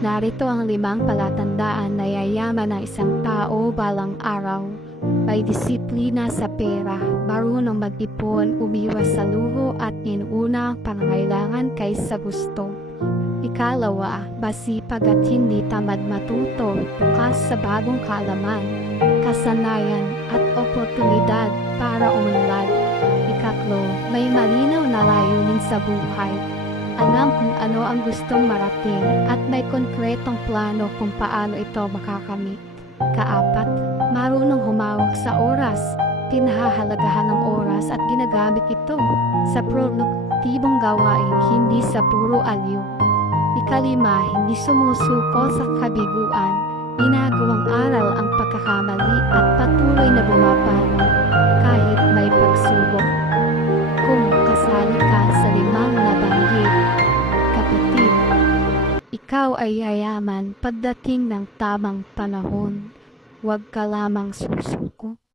Narito ang 5 palatandaan na yayaman ng isang tao balang araw. May disiplina sa pera, marunong mag-ipon, umiwas sa luho at inuna ang pangangailangan kaysa gusto. Ikalawa, masipag at hindi tamad matuto, bukas sa bagong kaalaman, kasanayan at oportunidad para umunlad. Ikatlo, may malinaw na layunin sa buhay. Alam kung ano ang gustong marating at may konkretong plano kung paano ito makakamit. Kaapat, marunong humawak sa oras, pinahahalagahan ng oras at ginagamit ito sa produktibong gawain, hindi sa puro aliw. Ikalima, hindi sumusuko sa kabiguan, ginagawang aral ang pagkakamali at patuloy na bumabangon kahit may pagsubok. Kung kasali ka sa 5 nabanggit, kapatid, ikaw ay yayaman pagdating ng tamang panahon. Huwag ka lamang susuko.